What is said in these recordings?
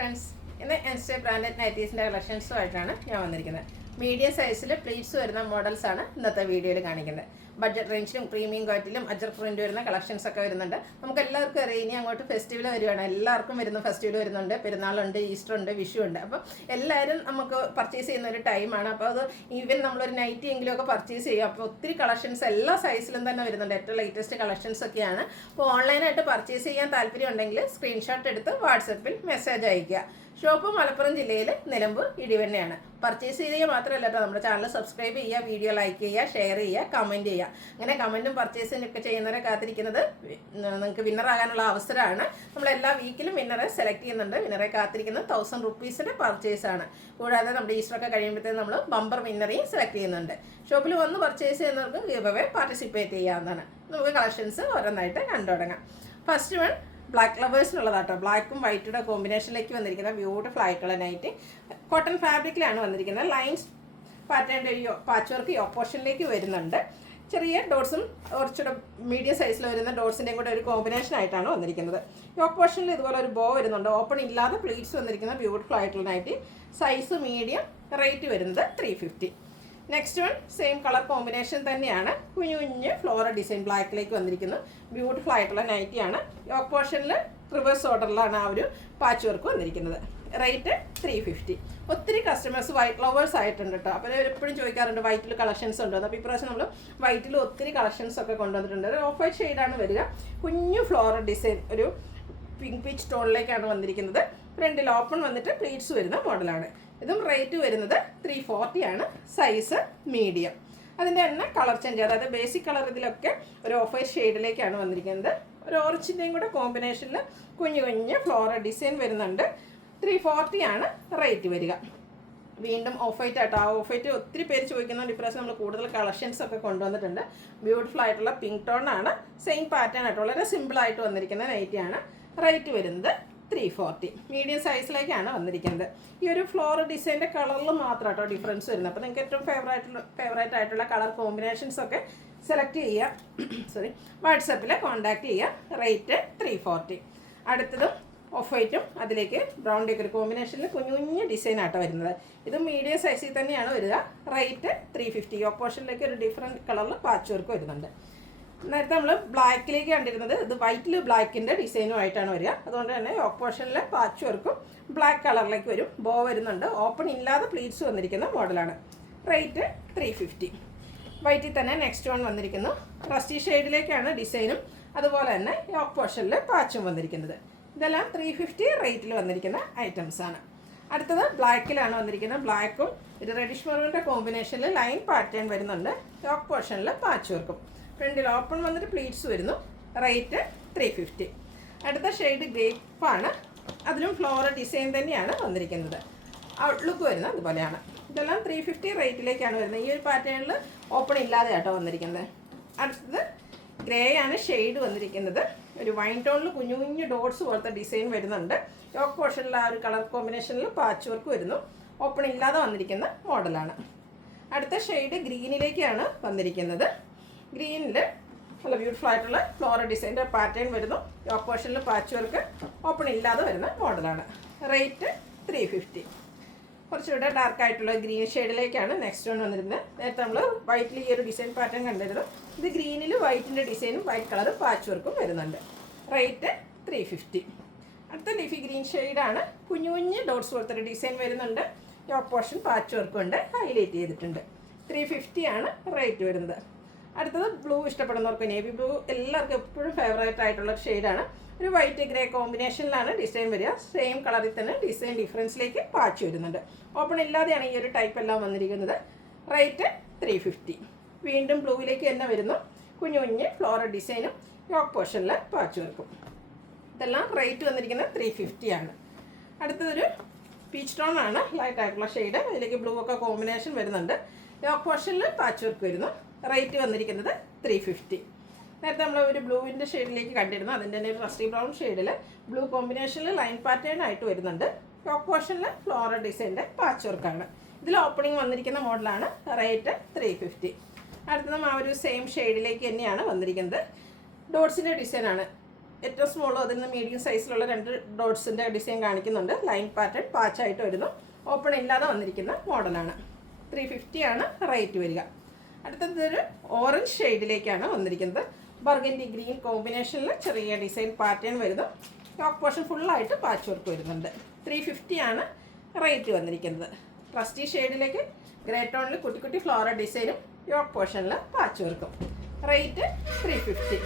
Friends, ഇന്ന് എൻസ്റ്റേ branded നൈറ്റീസിൻ്റെ കളക്ഷൻസുമായിട്ടാണ് ഞാൻ വന്നിരിക്കുന്നത്. മീഡിയം സൈസിൽ പ്ലീറ്റ്സ് വരുന്ന മോഡൽസാണ് ഇന്നത്തെ വീഡിയോയിൽ കാണിക്കുന്നത്. ബഡ്ജറ്റ് റേഞ്ചിലും പ്രീമിയം ക്വാളിറ്റിയിലും അജർ പ്രിൻ്റ് വരുന്ന കളക്ഷൻസ് ഒക്കെ വരുന്നുണ്ട്. നമുക്ക് എല്ലാവർക്കും അറിയാം, ഇനി അങ്ങോട്ട് ഫെസ്റ്റിവൽ വരികയാണ്. എല്ലാവർക്കും വരുന്ന ഫെസ്റ്റിവൽ വരുന്നുണ്ട്. പെരുന്നാളുണ്ട്, ഈസ്റ്റർ ഉണ്ട്, വിഷു ഉണ്ട്. അപ്പോൾ എല്ലാവരും നമുക്ക് പർച്ചേസ് ചെയ്യുന്ന ഒരു ടൈമാണ്. അപ്പോൾ അത് ഈവൻ നമ്മളൊരു നൈറ്റി എങ്കിലും ഒക്കെ പർച്ചേസ് ചെയ്യും. അപ്പോൾ ഒത്തിരി കളക്ഷൻസ് എല്ലാ സൈസിലും തന്നെ വരുന്നുണ്ട്. ഏറ്റവും ലേറ്റസ്റ്റ് കളക്ഷൻസ് ഒക്കെയാണ്. അപ്പോൾ ഓൺലൈനായിട്ട് പർച്ചേസ് ചെയ്യാൻ താല്പര്യം ഉണ്ടെങ്കിൽ സ്ക്രീൻഷോട്ട് എടുത്ത് വാട്സപ്പിൽ മെസ്സേജ് അയയ്ക്കുക. ഷോപ്പ് മലപ്പുറം ജില്ലയിൽ നിലമ്പൂർ ഇടിവണ്ണയാണ്. പർച്ചേസ് ചെയ്യുക മാത്രമല്ല കേട്ടോ, നമ്മുടെ ചാനൽ സബ്സ്ക്രൈബ് ചെയ്യുക, വീഡിയോ ലൈക്ക് ചെയ്യുക, ഷെയർ ചെയ്യുക, കമൻറ്റ് ചെയ്യുക. അങ്ങനെ കമൻറ്റും പർച്ചേസിനും ഒക്കെ ചെയ്യുന്നവരെ കാത്തിരിക്കുന്നത് നിങ്ങൾക്ക് വിന്നറാകാനുള്ള അവസരമാണ്. നമ്മളെല്ലാ വീക്കിലും വിന്നറെ സെലക്ട് ചെയ്യുന്നുണ്ട്. വിന്നറെ കാത്തിരിക്കുന്നത് 1000 റുപ്പീസിൻ്റെ പർച്ചേസാണ്. കൂടാതെ നമ്മുടെ ഈസ്റ്ററൊക്കെ കഴിയുമ്പോഴത്തേക്കും നമ്മൾ ബമ്പർ വിന്നറേയും സെലക്ട് ചെയ്യുന്നുണ്ട്. ഷോപ്പിൽ വന്ന് പർച്ചേസ് ചെയ്യുന്നവർക്ക് ഗിവ് അവേ പാർട്ടിസിപ്പേറ്റ് ചെയ്യാവുന്നതാണ്. നമുക്ക് കളക്ഷൻസ് ഓരോന്നായിട്ട് കണ്ടു തുടങ്ങാം. ഫസ്റ്റ് വൺ ബ്ലാക്ക് ലവേഴ്സിനുള്ളതാട്ടോ. ബ്ലാക്കും വൈറ്റുടെ കോമ്പിനേഷനിലേക്ക് വന്നിരിക്കുന്ന ബ്യൂട്ടിഫുൾ ആയിട്ടുള്ള നൈറ്റ് കോട്ടൺ ഫാബ്രിക്കിലാണ് വന്നിരിക്കുന്നത്. ലൈൻസ് പാറ്റേണിൻ്റെ ഒരു പാച്ച് വർക്ക് യോക്ക് പോർഷനിലേക്ക് വരുന്നുണ്ട്. ചെറിയ ഡോട്ട്സും കുറച്ചുകൂടെ മീഡിയം സൈസിൽ വരുന്ന ഡോട്ട്സിൻ്റെയും കൂടെ ഒരു കോമ്പിനേഷൻ ആയിട്ടാണ് വന്നിരിക്കുന്നത്. യോക്ക് പോർഷനിൽ ഇതുപോലെ ഒരു ബോ വരുന്നുണ്ട്. ഓപ്പൺ ഇല്ലാതെ പ്ലീറ്റ്സ് വന്നിരിക്കുന്ന ബ്യൂട്ടിഫുൾ ആയിട്ടുള്ള നൈറ്റ്. സൈസ് മീഡിയം, റേറ്റ് വരുന്നത് 350. Next one same colour combination തന്നെയാണ്. കുഞ്ഞു കുഞ്ഞ് ഫ്ലോറൽ ഡിസൈൻ ബ്ലാക്കിലേക്ക് വന്നിരിക്കുന്നു. ബ്യൂട്ടിഫുൾ ആയിട്ടുള്ള നൈറ്റിയാണ്. യോക്ക് പോർഷനിൽ റിവേഴ്സ് ഓർഡറിലാണ് ആ ഒരു പാച്ച് വർക്ക് വന്നിരിക്കുന്നത്. റേറ്റ് 350. ഒത്തിരി കസ്റ്റമേഴ്സ് വൈറ്റ് ലവേഴ്സ് ആയിട്ടുണ്ട് കേട്ടോ. അപ്പോൾ എപ്പോഴും ചോദിക്കാറുണ്ട് വൈറ്റിൽ കളക്ഷൻസ് ഉണ്ടോ. അപ്പോൾ ഇപ്രാവശ്യം നമ്മൾ വൈറ്റിൽ ഒത്തിരി കളക്ഷൻസ് ഒക്കെ കൊണ്ടുവന്നിട്ടുണ്ട്. ഒരു ഓഫ് വൈറ്റ് ഷെയ്ഡാണ് വരിക. കുഞ്ഞു ഫ്ലോറൽ ഡിസൈൻ ഒരു പിങ്ക് പീച്ച് ടോണിലേക്കാണ് വന്നിരിക്കുന്നത്. ഫ്രണ്ടിൽ ഓപ്പൺ വന്നിട്ട് പ്ലീറ്റ്സ് വരുന്ന മോഡലാണ്. ഇതും റേറ്റ് വരുന്നത് 340 ആണ്. Size medium. അതിൻ്റെ തന്നെ കളർ ചേഞ്ച്, അതായത് ബേസിക് കളർ ഇതിലൊക്കെ ഒരു ഓഫ് വൈറ്റ് ഷെയ്ഡിലേക്കാണ് വന്നിരിക്കുന്നത്. ഒരു ഓറഞ്ചിൻ്റെയും കൂടെ കോമ്പിനേഷനിൽ കുഞ്ഞു കുഞ്ഞ് ഫ്ലോറൽ ഡിസൈൻ വരുന്നുണ്ട്. 340 ആണ് റേറ്റ് വരിക. വീണ്ടും ഓഫ് വൈറ്റ് ആട്ടോ. ആ ഓഫ് വൈറ്റ് ഒത്തിരി പേര് ചോദിക്കുന്നുണ്ട്. ഇപ്രാവശ്യം നമ്മൾ കൂടുതൽ കളക്ഷൻസ് ഒക്കെ കൊണ്ടുവന്നിട്ടുണ്ട്. ബ്യൂട്ടിഫുൾ ആയിട്ടുള്ള പിങ്ക് ടോണാണ്. സെയിം പാറ്റേൺ ആയിട്ട് വളരെ സിമ്പിളായിട്ട് വന്നിരിക്കുന്ന നൈറ്റിയാണ്. റേറ്റ് വരുന്നത് 340. മീഡിയം സൈസിലേക്കാണ് വന്നിരിക്കുന്നത്. ഈ ഒരു ഫ്ലോറൽ ഡിസൈൻ്റെ കളറിൽ മാത്രം കേട്ടോ ഡിഫറൻസ് വരുന്നത്. അപ്പോൾ നിങ്ങൾക്ക് ഏറ്റവും ഫേവറേറ്റ് ആയിട്ടുള്ള കളർ കോമ്പിനേഷൻസ് ഒക്കെ സെലക്ട് ചെയ്യുക. വാട്സപ്പിൽ കോൺടാക്ട് ചെയ്യുക. റേറ്റ് 340. അടുത്തതും ഓഫ് വൈറ്റും അതിലേക്ക് ബ്രൗൺ ഡേക്ക് ഒരു കോമ്പിനേഷനിൽ കുഞ്ഞു കുഞ്ഞു ഡിസൈൻ ആട്ടോ വരുന്നത്. ഇത് മീഡിയം സൈസിൽ തന്നെയാണ് വരിക. റേറ്റ് 350. ഓപ്പോഷനിലേക്ക് ഒരു ഡിഫറെൻറ്റ് കളറിൽ പാച്ച് വർക്ക് വരുന്നുണ്ട്. നേരത്തെ നമ്മൾ ബ്ലാക്കിലേക്ക് കണ്ടിരുന്നത്, ഇത് വൈറ്റിൽ ബ്ലാക്കിൻ്റെ ഡിസൈനുമായിട്ടാണ് വരിക. അതുകൊണ്ട് തന്നെ യോക്ക് പോർഷനിൽ പാച്ച് വർക്കും ബ്ലാക്ക് കളറിലേക്ക് വരും. ബോ വരുന്നുണ്ട്. ഓപ്പൺ ഇല്ലാതെ പ്ലീറ്റ്സ് വന്നിരിക്കുന്ന മോഡലാണ്. റേറ്റ് 350. വൈറ്റിൽ തന്നെ നെക്സ്റ്റ് വൺ വന്നിരിക്കുന്നു. റസ്റ്റി ഷെയ്ഡിലേക്കാണ് ഡിസൈനും അതുപോലെ തന്നെ യോക്ക് പോർഷനിൽ പാച്ചും വന്നിരിക്കുന്നത്. ഇതെല്ലാം 350 റേറ്റിൽ വന്നിരിക്കുന്ന ഐറ്റംസാണ്. അടുത്തത് ബ്ലാക്കിലാണ് വന്നിരിക്കുന്നത്. ബ്ലാക്കും ഒരു റെഡിഷ് മെറൂണിൻ്റെ കോമ്പിനേഷനിൽ ലൈൻ പാറ്റേൺ വരുന്നുണ്ട്. യോക്ക് പോർഷനിൽ പാച്ച് വർക്കും. ഫ്രണ്ടിൽ ഓപ്പൺ വന്നിട്ട് പ്ലീറ്റ്സ് വരുന്നു. റേറ്റ് 350. അടുത്ത ഷെയ്ഡ് ഗ്രേപ്പാണ്. അതിലും ഫ്ലോറൽ ഡിസൈൻ തന്നെയാണ് വന്നിരിക്കുന്നത്. ഔട്ട്ലുക്ക് വരുന്നത് അതുപോലെയാണ്. ഇതെല്ലാം 350 റേറ്റിലേക്കാണ് വരുന്നത്. ഈ ഒരു പാറ്റേണിൽ ഓപ്പൺ ഇല്ലാതെ ആട്ടോ വന്നിരിക്കുന്നത്. അടുത്തത് ഗ്രേ ആണ് ഷെയ്ഡ് വന്നിരിക്കുന്നത്. ഒരു വൈൻ ടോണിൽ കുഞ്ഞു കുഞ്ഞു ഡോട്ട്സ് പോലത്തെ ഡിസൈൻ വരുന്നുണ്ട്. യോക്ക് പോർഷനിൽ ആ ഒരു കളർ കോമ്പിനേഷനിൽ പാച്ച് വർക്ക് വരുന്നു. ഓപ്പൺ ഇല്ലാതെ വന്നിരിക്കുന്ന മോഡലാണ്. അടുത്ത ഷെയ്ഡ് ഗ്രീനിലേക്കാണ് വന്നിരിക്കുന്നത്. ഗ്രീനിൽ നല്ല ബ്യൂട്ടിഫുൾ ആയിട്ടുള്ള ഫ്ലോറൽ ഡിസൈൻ്റെ പാറ്റേൺ വരുന്നു. യോക്ക് പോർഷനിൽ പാച്ച് വർക്ക് ഓപ്പൺ ഇല്ലാതെ വരുന്ന മോഡലാണ്. റേറ്റ് 350. കുറച്ചുകൂടെ ഡാർക്ക് ആയിട്ടുള്ള ഗ്രീൻ ഷെയ്ഡിലേക്കാണ് നെക്സ്റ്റ് വൺ വന്നിരുന്നത്. നേരത്തെ നമ്മൾ വൈറ്റിൽ ഈ ഒരു ഡിസൈൻ പാറ്റേൺ കണ്ടിരുന്നു. ഇത് ഗ്രീനിൽ വൈറ്റിൻ്റെ ഡിസൈനും വൈറ്റ് കളർ പാച്ച് വർക്കും വരുന്നുണ്ട്. റേറ്റ് 350. അടുത്ത ലീഫി ഗ്രീൻ ഷെയ്ഡാണ്. കുഞ്ഞു കുഞ്ഞ് ഡോട്ട്സ് പോലത്തെ ഡിസൈൻ വരുന്നുണ്ട്. യോക്ക് പോർഷൻ പാച്ച് വർക്കും ഉണ്ട്. ഹൈലൈറ്റ് ചെയ്തിട്ടുണ്ട്. 350 ആണ് റേറ്റ് വരുന്നത്. അടുത്തത് ബ്ലൂ ഇഷ്ടപ്പെടുന്നവർക്ക്, നേവി ബ്ലൂ എല്ലാവർക്കും എപ്പോഴും ഫേവറേറ്റ് ആയിട്ടുള്ള ഷെയ്ഡാണ്. ഒരു വൈറ്റ് ഗ്രേ കോമ്പിനേഷനിലാണ് ഡിസൈൻ വരിക. സെയിം കളറിൽ തന്നെ ഡിസൈൻ ഡിഫറൻസിലേക്ക് പാച്ച് വരുന്നുണ്ട്. ഓപ്പൺ ഇല്ലാതെയാണ് ഈ ഒരു ടൈപ്പ് എല്ലാം വന്നിരിക്കുന്നത്. റേറ്റ് 350. വീണ്ടും ബ്ലൂവിലേക്ക് തന്നെ വരുന്നു. കുഞ്ഞു കുഞ്ഞ് ഫ്ലോറൽ ഡിസൈനും യോക്ക് പോർഷനിൽ പാച്ച് വർക്കും. ഇതെല്ലാം റേറ്റ് വന്നിരിക്കുന്നത് 350 ആണ്. അടുത്തതൊരു പീച്ച് ടോൺ ആണ്. ലൈറ്റ് ആയിട്ടുള്ള ഷെയ്ഡ്. അതിലേക്ക് ബ്ലൂ ഒക്കെ കോമ്പിനേഷൻ വരുന്നുണ്ട്. യോക്ക് പോർഷനിൽ പാച്ച് വർക്ക് വരുന്നു. റേറ്റ് വന്നിരിക്കുന്നത് 350. നേരത്തെ നമ്മൾ ഒരു ബ്ലൂവിൻ്റെ ഷെയ്ഡിലേക്ക് കണ്ടിരുന്നു. അതിൻ്റെ തന്നെ ഒരു റസ്റ്റി ബ്രൗൺ ഷെയ്ഡിൽ ബ്ലൂ കോമ്പിനേഷനിൽ ലൈൻ പാറ്റേൺ ആയിട്ട് വരുന്നുണ്ട്. യോക്ക് പോർഷനിൽ ഫ്ലോറൽ ഡിസൈൻ്റെ പാച്ച് വർക്കാണ്. ഇതിൽ ഓപ്പണിംഗ് വന്നിരിക്കുന്ന മോഡലാണ്. റേറ്റ് 350. അടുത്തതും ആ ഒരു സെയിം ഷെയ്ഡിലേക്ക് തന്നെയാണ് വന്നിരിക്കുന്നത്. ഡോട്ട്സിൻ്റെ ഡിസൈനാണ്. ഏറ്റവും സ്മോളും അതിൽ നിന്ന് മീഡിയം സൈസിലുള്ള 2 ഡോട്ട്സിൻ്റെ ഡിസൈൻ കാണിക്കുന്നുണ്ട്. ലൈൻ പാറ്റേൺ പാച്ചായിട്ട് വരുന്നു. ഓപ്പൺ ഇല്ലാതെ വന്നിരിക്കുന്ന മോഡലാണ്. 350 ആണ് റേറ്റ് വരിക. അടുത്തതൊരു ഓറഞ്ച് ഷെയ്ഡിലേക്കാണ് വന്നിരിക്കുന്നത്. ബർഗൻഡി ഗ്രീൻ കോമ്പിനേഷനിൽ ചെറിയ ഡിസൈൻ പാറ്റേൺ വരുന്നു. യോക്ക് പോർഷൻ ഫുള്ളായിട്ട് പാച്ച് വർക്ക് വരുന്നുണ്ട്. 350 ആണ് റേറ്റ് വന്നിരിക്കുന്നത്. റസ്റ്റി ഷെയ്ഡിലേക്ക് ഗ്രേ ടോണിൽ കുട്ടി കുട്ടി ഫ്ലോറൽ ഡിസൈനും യോക്ക് പോർഷനിൽ പാച്ച് വർക്കും. റേറ്റ് 350.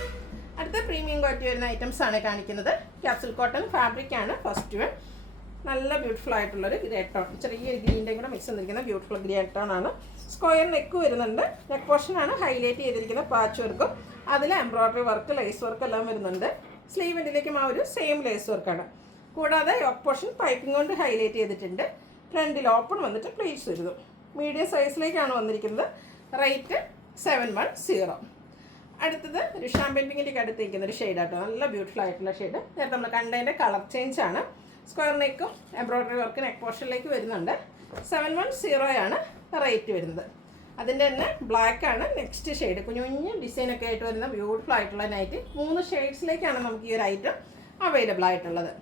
അടുത്ത പ്രീമിയം ക്വാളിറ്റി വരുന്ന ഐറ്റംസ് ആണ് കാണിക്കുന്നത്. ക്യാപ്സുൽ കോട്ടൺ ഫാബ്രിക് ആണ് ഫസ്റ്റ് വൺ. നല്ല ബ്യൂട്ടിഫുൾ ആയിട്ടുള്ളൊരു ഗ്രേ ടോൺ, ചെറിയൊരു ഗ്രീൻ്റെയും കൂടെ മിക്സ് ചെയ്തിരിക്കുന്ന ബ്യൂട്ടിഫുൾ ഗ്രേ ടോൺ ആണ്. സ്ക്വയർ നെക്ക് വരുന്നുണ്ട്. നെക്ക് പോർഷനാണ് ഹൈലൈറ്റ് ചെയ്തിരിക്കുന്ന പാച്ച് വർക്കും. അതിൽ എംബ്രോയ്ഡറി വർക്ക്, ലേസ് വർക്ക് എല്ലാം വരുന്നുണ്ട്. സ്ലീവിൻ്റിലേക്കും ആ ഒരു സെയിം ലേസ് വർക്കാണ്. കൂടാതെ യോക്ക് പോർഷൻ പൈപ്പിംഗ് കൊണ്ട് ഹൈലൈറ്റ് ചെയ്തിട്ടുണ്ട്. ഫ്രണ്ടിൽ ഓപ്പൺ വന്നിട്ട് പ്ലീറ്റ്സ് വരുന്നു. മീഡിയം സൈസിലേക്കാണ് വന്നിരിക്കുന്നത്. റേറ്റ് 710. അടുത്തത് ഒരു ഷാമ്പയിൻ പിങ്കിൻ്റെ അടുത്ത് നിൽക്കുന്ന ഒരു ഷെയ്ഡാട്ടോ. നല്ല ബ്യൂട്ടിഫുൾ ആയിട്ടുള്ള ഷെയ്ഡ്. നേരത്തെ നമ്മൾ കണ്ടതിൻ്റെ കളർ ചേഞ്ച് ആണ്. സ്ക്വയർ നെക്കും എംബ്രോയ്ഡറി വർക്ക് നെക്ക് പോർഷനിലേക്ക് വരുന്നുണ്ട്. 710 ആണ് റേറ്റ് വരുന്നത്. അതിൻ്റെ തന്നെ ബ്ലാക്ക് ആണ് നെക്സ്റ്റ് ഷെയ്ഡ്. കുഞ്ഞു കുഞ്ഞു ഡിസൈനൊക്കെ ആയിട്ട് വരുന്ന ബ്യൂട്ടിഫുൾ ആയിട്ടുള്ള നൈറ്റ്. 3 ഷെയ്ഡ്സിലേക്കാണ് നമുക്ക് ഈ ഒരു ഐറ്റം അവൈലബിൾ ആയിട്ടുള്ളത്.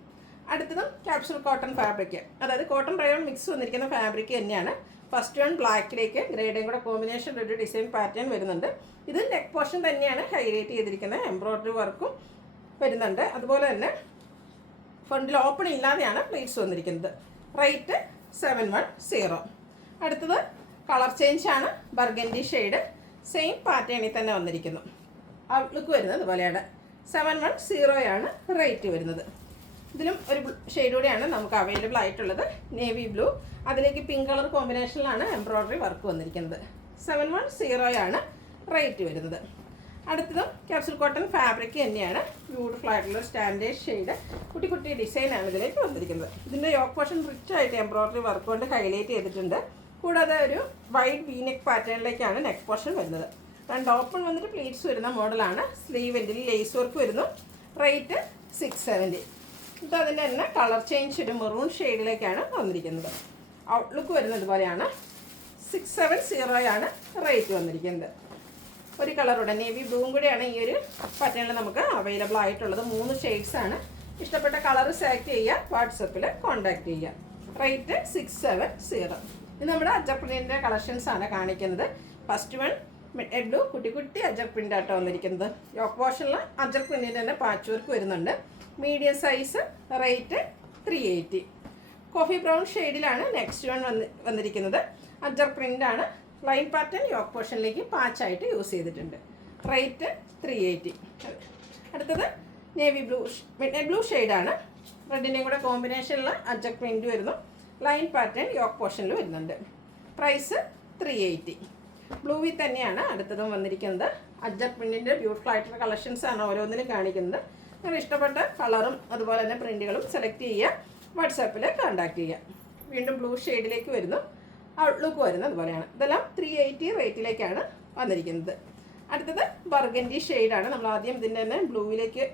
അടുത്തതും ക്യാപ്സുൽ കോട്ടൺ ഫാബ്രിക്, അതായത് കോട്ടൺ റയോൺ മിക്സ് വന്നിരിക്കുന്ന ഫാബ്രിക് തന്നെയാണ്. ഫസ്റ്റ് വൺ ബ്ലാക്കിലേക്ക് ഗ്രേഡേയും കൂടെ കോമ്പിനേഷൻ ഒരു ഡിസൈൻ പാറ്റേൺ വരുന്നുണ്ട്. ഇത് നെക്ക് പോർഷൻ തന്നെയാണ് ഹൈലൈറ്റ് ചെയ്തിരിക്കുന്നത്. എംബ്രോയ്ഡറി വർക്കും വരുന്നുണ്ട്. അതുപോലെ തന്നെ ഫ്രണ്ടിൽ ഓപ്പൺ ഇല്ലാതെയാണ് പ്ലീറ്റ്സ് വന്നിരിക്കുന്നത്. റേറ്റ് 710. അടുത്തത് കളർ ചേഞ്ച് ആണ്. ബർഗൻഡി ഷെയ്ഡ് സെയിം പാറ്റേണിൽ തന്നെ വന്നിരിക്കുന്നു. ഔട്ട്ലുക്ക് വരുന്നത് ഇതുപോലെയാണ്. 710 ആണ് റേറ്റ് വരുന്നത്. ഇതിലും ഒരു ഷെയ്ഡ് കൂടെയാണ് നമുക്ക് അവൈലബിൾ ആയിട്ടുള്ളത്. നേവി ബ്ലൂ, അതിലേക്ക് പിങ്ക് കളർ കോമ്പിനേഷനിലാണ് എംബ്രോയ്ഡറി വർക്ക് വന്നിരിക്കുന്നത്. 710 ആണ് റേറ്റ് വരുന്നത്. അടുത്തതും ക്യാപ്സുൽ കോട്ടൺ ഫാബ്രിക് തന്നെയാണ്. ബ്യൂട്ടിഫുൾ ആയിട്ടുള്ള സ്റ്റാൻഡേർഡ് ഷെയ്ഡ് കുട്ടി കുട്ടി ഡിസൈനാണ് ഇതിലേക്ക് വന്നിരിക്കുന്നത്. ഇതിൻ്റെ യോക്ക് പോർഷൻ റിച്ച് ആയിട്ട് എംബ്രോയ്ഡറി വർക്ക് കൊണ്ട് ഹൈലൈറ്റ് ചെയ്തിട്ടുണ്ട്. കൂടാതെ ഒരു വൈഡ് വി നെക്ക് പാറ്റേണിലേക്കാണ് നെക്ക് പോർഷൻ വരുന്നത്. 2 ഓപ്പൺ വന്നിട്ട് പ്ലീറ്റ്സ് വരുന്ന മോഡലാണ്. സ്ലീവ് എൻഡിൽ ലേസ് വർക്ക് വരുന്നു. റേറ്റ് 670. ഇത് അതിൻ്റെ തന്നെ കളർ ചേഞ്ച് ഒരു മെറൂൺ ഷെയ്ഡിലേക്കാണ് വന്നിരിക്കുന്നത്. ഔട്ട്ലുക്ക് വരുന്നത് പോലെയാണ്. 670 ആണ് റേറ്റ് വന്നിരിക്കുന്നത്. ഒരു കളറുടെ നേവി ബ്ലൂവും കൂടെയാണ് ഈ ഒരു പാറ്റേണിൽ നമുക്ക് അവൈലബിൾ ആയിട്ടുള്ളത്. 3 ഷെയ്ഡ്സാണ്. ഇഷ്ടപ്പെട്ട കളർ സെലക്ട് ചെയ്യുക, വാട്സപ്പിൽ കോൺടാക്ട് ചെയ്യുക. റേറ്റ് 670. ഇത് നമ്മുടെ അജർ പ്രിൻറ്റിൻ്റെ കളക്ഷൻസ് ആണ് കാണിക്കുന്നത്. ഫസ്റ്റ് വൺ മിഡ് ബ്ലൂ കുട്ടി കുട്ടി അജർ പ്രിൻ്റ് ആട്ടോ വന്നിരിക്കുന്നത്. യോക്ക് പോർഷനിൽ അജർ പ്രിൻറ്റിൻ്റെ തന്നെ പാച്ച് വർക്ക് വരുന്നുണ്ട്. Medium size. Rate 380. Coffee brown ഷെയ്ഡിലാണ് നെക്സ്റ്റ് വൺ വന്നിരിക്കുന്നത്. അജർ പ്രിൻ്റ് ആണ്. ലൈൻ പാറ്റേൺ യോക്ക് പോർഷനിലേക്ക് പാച്ചായിട്ട് യൂസ് ചെയ്തിട്ടുണ്ട്. റേറ്റ് 380. അടുത്തത് നേവി ബ്ലൂ മിഡ് ബ്ലൂ ഷെയ്ഡാണ്. റെഡിൻ്റെയും കൂടെ കോമ്പിനേഷനിൽ അജർ പ്രിൻ്റ് വരുന്നു. ലൈൻ പാറ്റേൺ യോക്ക് പോർഷനിൽ വരുന്നുണ്ട്. പ്രൈസ് 380. ബ്ലൂവിൽ തന്നെയാണ് അടുത്തതും വന്നിരിക്കുന്നത്. അജർ പ്രിൻറ്റിൻ്റെ ബ്യൂട്ടിഫുൾ ആയിട്ടുള്ള കളക്ഷൻസ് ആണ് ഓരോന്നിലും കാണിക്കുന്നത്. നിങ്ങൾ ഇഷ്ടപ്പെട്ട കളറും അതുപോലെ തന്നെ പ്രിൻറ്റുകളും സെലക്ട് ചെയ്യുക, വാട്സാപ്പിൽ കോൺടാക്ട് ചെയ്യുക. വീണ്ടും ബ്ലൂ ഷെയ്ഡിലേക്ക് വരുന്നു. ഔട്ട്ലുക്ക് വരുന്നത് അതുപോലെയാണ്. ഇതെല്ലാം 380 റേറ്റിലേക്കാണ് വന്നിരിക്കുന്നത്. അടുത്തത് ബർഗൻഡി ഷെയ്ഡാണ്. നമ്മൾ ആദ്യം ഇതിൻ്റെ തന്നെ ബ്ലൂവിലേക്ക്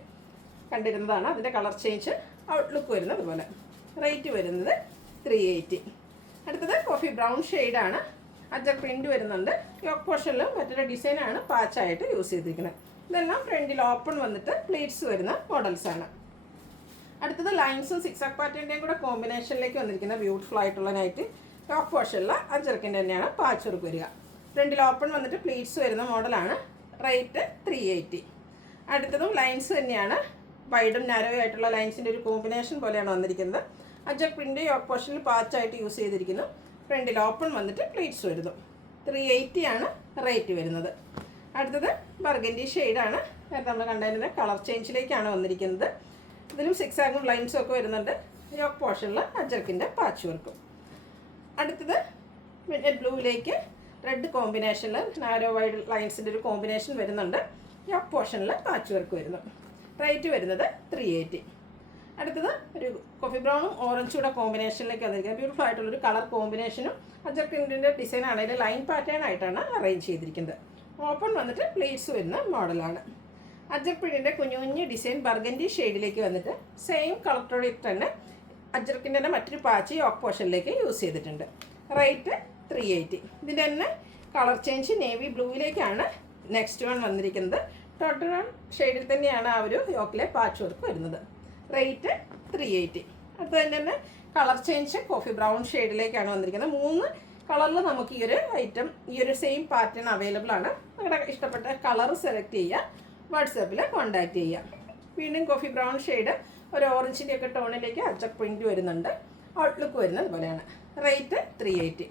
കണ്ടിരുന്നതാണ്. അതിൻ്റെ കളർ ചേഞ്ച്. ഔട്ട്ലുക്ക് വരുന്നത് അതുപോലെ. റേറ്റ് വരുന്നത് 380. അടുത്തത് കോഫി ബ്രൗൺ ഷെയ്ഡാണ്. അജർ പ്രിൻ്റ് വരുന്നുണ്ട്. യോക്ക് പോർഷനിൽ മറ്റൊരു ഡിസൈനാണ് പാച്ചായിട്ട് യൂസ് ചെയ്തിരിക്കുന്നത്. ഇതെല്ലാം ഫ്രണ്ടിൽ ഓപ്പൺ വന്നിട്ട് പ്ലീറ്റ്സ് വരുന്ന മോഡൽസാണ്. അടുത്തത് ലൈൻസും സിക്സാക് പാറ്റേണിൻ്റെയും കൂടെ കോമ്പിനേഷനിലേക്ക് വന്നിരിക്കുന്ന ബ്യൂട്ടിഫുൾ ആയിട്ടുള്ള നൈറ്റ്. യോക്ക് പോർഷനിൽ അജർക്കിൻ്റെ തന്നെയാണ് പാച്ച് വർക്ക് വരിക. ഫ്രണ്ടിൽ ഓപ്പൺ വന്നിട്ട് പ്ലീറ്റ്സ് വരുന്ന മോഡലാണ്. റേറ്റ് 380. അടുത്തതും ലൈൻസ് തന്നെയാണ്. വൈഡും നാരോയും ആയിട്ടുള്ള ലൈൻസിൻ്റെ ഒരു കോമ്പിനേഷൻ പോലെയാണ് വന്നിരിക്കുന്നത്. അജർ പ്രിൻ്റ് യോക്ക് പോർഷനിൽ പാച്ചായിട്ട് യൂസ് ചെയ്തിരിക്കുന്നു. ഫ്രണ്ടിൽ ഓപ്പൺ വന്നിട്ട് പ്ലീറ്റ്സ് വരുന്നു. 380 ആണ് റേറ്റ് വരുന്നത്. അടുത്തത് ബർഗൻഡി ഷെയ്ഡാണ്. നേരത്തെ നമ്മൾ കണ്ടതിൻ്റെ കളർ ചേഞ്ചിലേക്കാണ് വന്നിരിക്കുന്നത്. ഇതിലും സിക്സാഗും ലൈൻസും ഒക്കെ വരുന്നുണ്ട്. യോക്ക് പോർഷനിൽ അജർക്കിൻ്റെ പാച്ച് വർക്കും. അടുത്തത് മിഡ് ബ്ലൂവിലേക്ക് റെഡ് കോമ്പിനേഷനിൽ നാരോ വൈഡ് ലൈൻസിൻ്റെ ഒരു കോമ്പിനേഷൻ വരുന്നുണ്ട്. യോക്ക് പോർഷനിൽ പാച്ച് വർക്ക് വരുന്നു. റേറ്റ് വരുന്നത് 380. അടുത്തത് ഒരു കോഫി ബ്രൗണും ഓറഞ്ചും കൂടെ കോമ്പിനേഷനിലേക്ക് വന്നിരിക്കുന്നത്. ബ്യൂട്ടിഫുൾ ആയിട്ടുള്ളൊരു കളർ കോമ്പിനേഷനും അജർ പ്രിൻറ്റിൻ്റെ ഡിസൈൻ ആണെങ്കിൽ ലൈൻ പാറ്റേൺ ആയിട്ടാണ് അറേഞ്ച് ചെയ്തിരിക്കുന്നത്. ഓപ്പൺ വന്നിട്ട് പ്ലീറ്റ്സ് വരുന്ന മോഡലാണ്. അജർ പ്രിൻറ്റിൻ്റെ കുഞ്ഞു കുഞ്ഞു ഡിസൈൻ ബർഗൻഡി ഷെയ്ഡിലേക്ക് വന്നിട്ട് സെയിം കളറോടെ തന്നെ അജർക്കിൻ്റെ തന്നെ മറ്റൊരു പാച്ച് യോക്ക് പോർഷനിലേക്ക് യൂസ് ചെയ്തിട്ടുണ്ട്. റേറ്റ് 380. ഇതിൻ്റെ തന്നെ കളർ ചേഞ്ച് നേവി ബ്ലൂവിലേക്കാണ് നെക്സ്റ്റ് വൺ വന്നിരിക്കുന്നത്. ടോട്ടൽ ഷെയ്ഡിൽ തന്നെയാണ് ആ ഒരു യോക്കിലെ പാച്ച് വർക്ക് വരുന്നത്. റേറ്റ് 380. അത് തന്നെ കളർ ചേഞ്ച് കോഫി ബ്രൗൺ ഷെയ്ഡിലേക്കാണ് വന്നിരിക്കുന്നത്. 3 കളറിൽ നമുക്ക് ഈ ഒരു ഐറ്റം ഈ ഒരു സെയിം പാറ്റേൺ അവൈലബിൾ ആണ്. നിങ്ങളുടെ ഇഷ്ടപ്പെട്ട കളർ സെലക്ട് ചെയ്യുക, വാട്സാപ്പിൽ കോൺടാക്റ്റ് ചെയ്യുക. വീണ്ടും കോഫി ബ്രൗൺ ഷെയ്ഡ് ഒരു ഓറഞ്ചിൻ്റെ ഒക്കെ ടോണിലേക്ക് അച്ചക്ക് പ്രിൻറ്റ് വരുന്നുണ്ട്. ഔട്ട്ലുക്ക് വരുന്നത് ഇതുപോലെയാണ്. റേറ്റ് 380.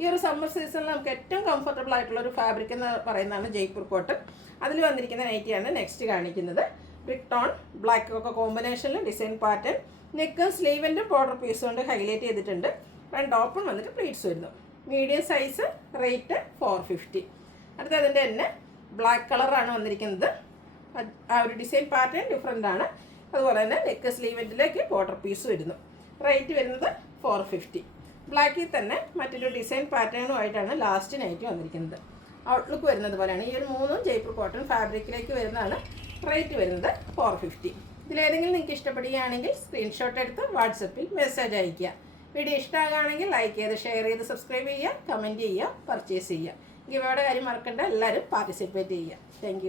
ഈ ഒരു സമ്മർ സീസണിൽ നമുക്ക് ഏറ്റവും കംഫർട്ടബിൾ ആയിട്ടുള്ള ഒരു ഫാബ്രിക് എന്ന് പറയുന്നതാണ് ജയ്പൂർ കോട്ടൺ. അതിൽ വന്നിരിക്കുന്ന നൈറ്റിയാണ് നെക്സ്റ്റ് കാണിക്കുന്നത്. ബ്രിക്ക് ടോൺ ബ്ലാക്ക് ഒക്കെ കോമ്പിനേഷനിൽ ഡിസൈൻ പാറ്റേൺ, നെക്ക് സ്ലീവിൻ്റെ ബോർഡർ പീസ് കൊണ്ട് ഹൈലൈറ്റ് ചെയ്തിട്ടുണ്ട്. 2 ഓപ്പൺ വന്നിട്ട് പ്ലീറ്റ്സ് വരുന്നു. Medium size. റേറ്റ് 450. അടുത്ത അതിൻ്റെ തന്നെ ബ്ലാക്ക് കളറാണ് വന്നിരിക്കുന്നത്. ആ ഒരു ഡിസൈൻ പാറ്റേൺ ഡിഫറെൻ്റ് ആണ്. അതുപോലെ തന്നെ നെക്ക് സ്ലീവെൻറ്റിലേക്ക് ബോർഡർ പീസ് വരുന്നു. റേറ്റ് വരുന്നത് 450. ബ്ലാക്കിൽ തന്നെ മറ്റൊരു ഡിസൈൻ പാറ്റേണുമായിട്ടാണ് ലാസ്റ്റ് നൈറ്റ് വന്നിരിക്കുന്നത്. ഔട്ട്ലുക്ക് വരുന്നത് പോലെയാണ്. ഈ ഒരു 3 ജയ്പൂർ കോട്ടൺ ഫാബ്രിക്കിലേക്ക് വരുന്നതാണ്. റേറ്റ് വരുന്നത് 450. ഇതിലേതെങ്കിലും നിങ്ങൾക്ക് ഇഷ്ടപ്പെടുകയാണെങ്കിൽ സ്ക്രീൻഷോട്ട് എടുത്ത് വാട്സപ്പിൽ മെസ്സേജ് അയയ്ക്കുക. വീഡിയോ ഇഷ്ടമാകുകയാണെങ്കിൽ ലൈക്ക് ചെയ്ത് ഷെയർ ചെയ്ത് സബ്സ്ക്രൈബ് ചെയ്യുക, കമൻറ്റ് ചെയ്യുക, പർച്ചേസ് ചെയ്യുക. ഗിവയുടെ കാര്യം മറക്കണ്ട, എല്ലാവരും പാർട്ടിസിപ്പേറ്റ് ചെയ്യുക. താങ്ക്